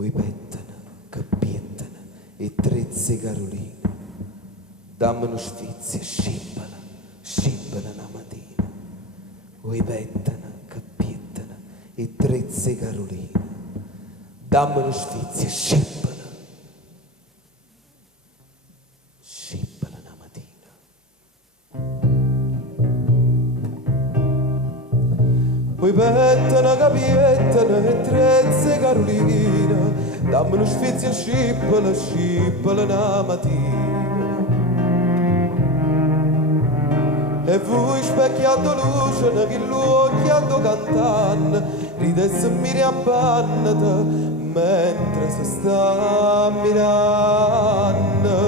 Oi pettana, che piettana e trezze caroline. Dammi uno sfizio, scippala una mattina. Oi pettana, che piettana e trezze caroline. Dammi uno sfizio, scippala una mattina. Oi pettana, che piettana e trezze caroline. Dammi uno sfizio, scippala una mattina. E voi specchiando luce che l'occhiando cantando ridesse e mi riabbannate mentre si sta mirando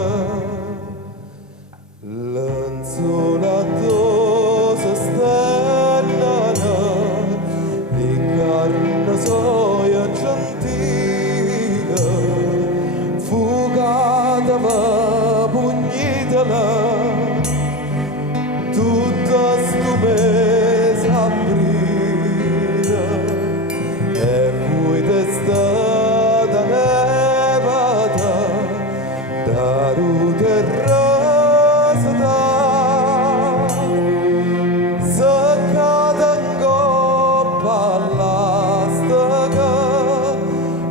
l'anzolato si stellano di carne soia gentile fugata ma pugnitela tutta sto mese aprile e poi d'estate nevata da rute rosata seccata in coppa all'astica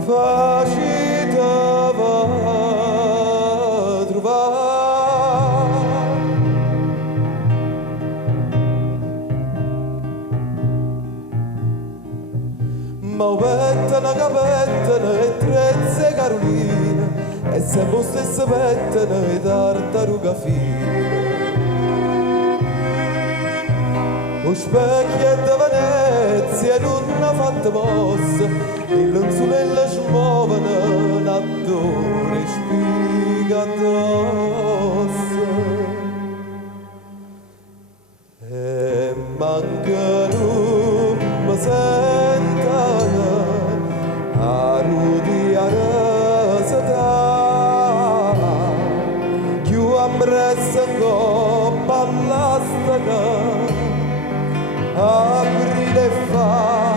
facile va trovare. Ma pettana che pettana e trezze caroline e sempre stessa pettana e tartaruga fine. Lo specchio di Venezia non ha fatto mossa e l'anzolella ci muovono un attore spiga addosso e mancano ma sentano a rudi a resata più ambressa in coppa all'astica aprile fa